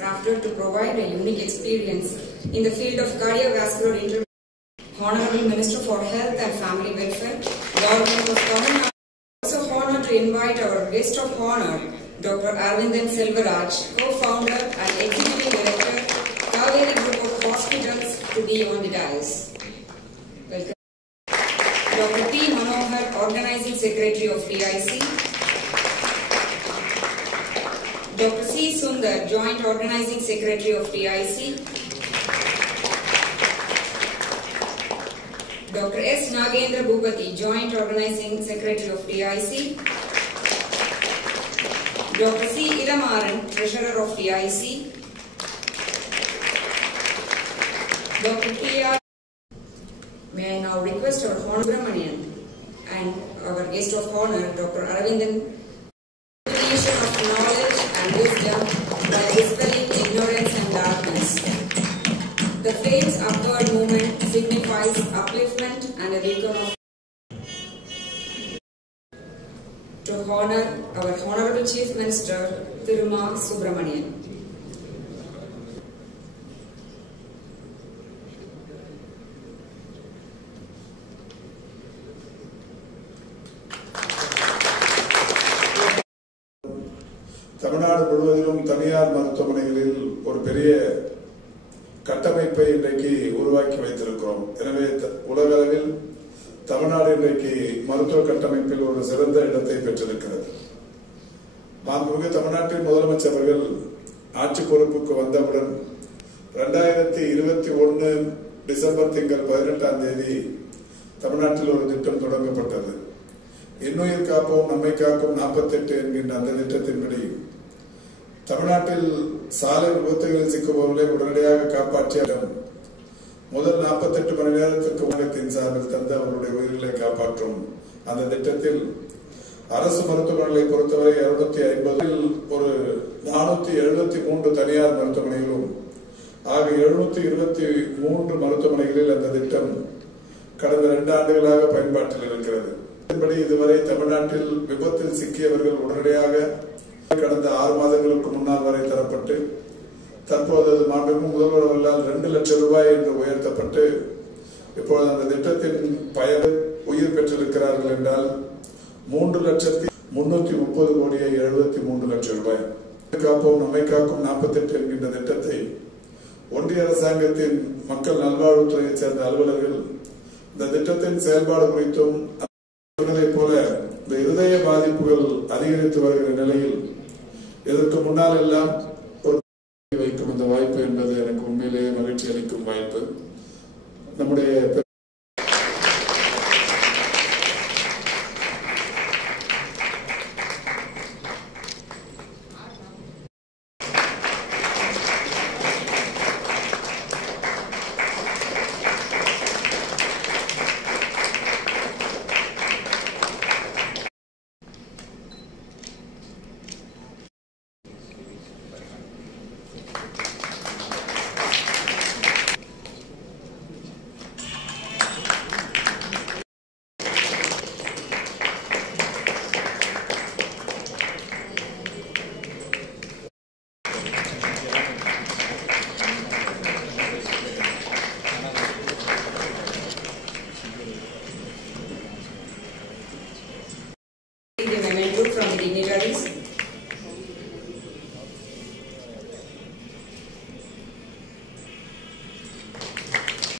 crafted to provide a unique experience in the field of cardiovascular intervention. Honorable Minister for Health and Family Welfare, Government of Tamil Nadu. Also honored to invite our guest of honor, Dr. Aravindan Selvaraj, co-founder and executive director, Kaveri Group of Hospitals, to be on the dais. Welcome. Dr. P. Manohar, Organizing Secretary of DIC. Dr. C. Sundar, Joint Organizing Secretary of DIC. Dr. S. Nagendra Bhupati, Joint Organizing Secretary of DIC. Dr. C. Ilamaran, Treasurer of DIC. Dr. P.R. May I now request our Honorable Subramanian and our guest of honor, Dr. Aravindan, creation of knowledge and wisdom by dispelling ignorance and darkness. The Faith's Upward Movement signifies upliftment and a beacon of to honor our Honorable Chief Minister, Thiruma Subramanian. Tamil Nadu முழுவதிலும் தனியார் மருத்துவமனைகளில் ஒரு பெரிய கட்டமைப்பை இன்றைக்கு உருவாக்கி வைத்திருக்கிறோம். எனவே உலக அளவில் தமிழ்நாடு இன்றைக்கு மருத்துவ கட்டமைப்பில் ஒரு சிறந்த இடத்தை பெற்றிருக்கிறது. மாண்புமிகு தமிழ்நாட்டின் முதலமைச்சர் அவர்கள் ஆட்சி பொறுப்புக்கு வந்தவுடன் 2021 டிசம்பர் திங்கள் 18ஆம் தேதி தமிழ்நாட்டில் ஒரு திட்டம் தொடங்கப்பட்டது. இன்னுயிர் காப்போம் நம்மை காக்கும் 48 என்கின்ற அந்த திட்டத்தின்படி தமிழ்நாட்டில் சாலை விபத்துகளில் சிக்குபவர்களை உடனடியாக காப்பாற்றிய முதல் 48 மணி நேரத்திற்கு மாநிலத்தின் சார்பில் தந்து அவர்களுடைய உயிர்களை காப்பாற்றும் அந்த திட்டத்தில் அரசு மருத்துவமனைகளை பொறுத்தவரை 250 ஒரு 473 தனியார் மருத்துவமனைகளும் ஆக 723 மருத்துவமனைகளில் அந்த திட்டம் கடந்த 2 ஆண்டுகளாக பயன்பாட்டில் இருக்கிறது. இதன்படி இதுவரை தமிழ்நாட்டில் விபத்தில் சிக்கியவர்கள் உடனடியாக கடந்த 6 மாதங்களுக்கு முன்னால் வரை தரப்பட்டு தற்போது மாண்புமிகு முதல்வர் அவர்களால் 2 லட்சம் ரூபாய் என்று உயர்த்தப்பட்டு இப்பொழுது அந்த திட்டத்தின் பயன் உயிர் பெற்றிருக்கிறார்கள் என்றால் 3,330,73 லட்சம் ரூபாய். காப்போம் நம்மை காக்கும் 48 என்கின்ற திட்டத்தை ஒன்றிய அரசாங்கத்தின் மக்கள் நல்வாழ்வுத்துறையைச் சேர்ந்த அலுவலர்கள் இந்த திட்டத்தின் செயல்பாடு குறித்தும் போல இந்த இருதய பாதிப்புகள் அதிகரித்து வருகிற நிலையில் இதற்கு முன்னால் எல்லாம் வைக்கும் இந்த வாய்ப்பு என்பது எனக்கு உண்மையிலேயே மகிழ்ச்சி அளிக்கும் வாய்ப்பு. நம்முடைய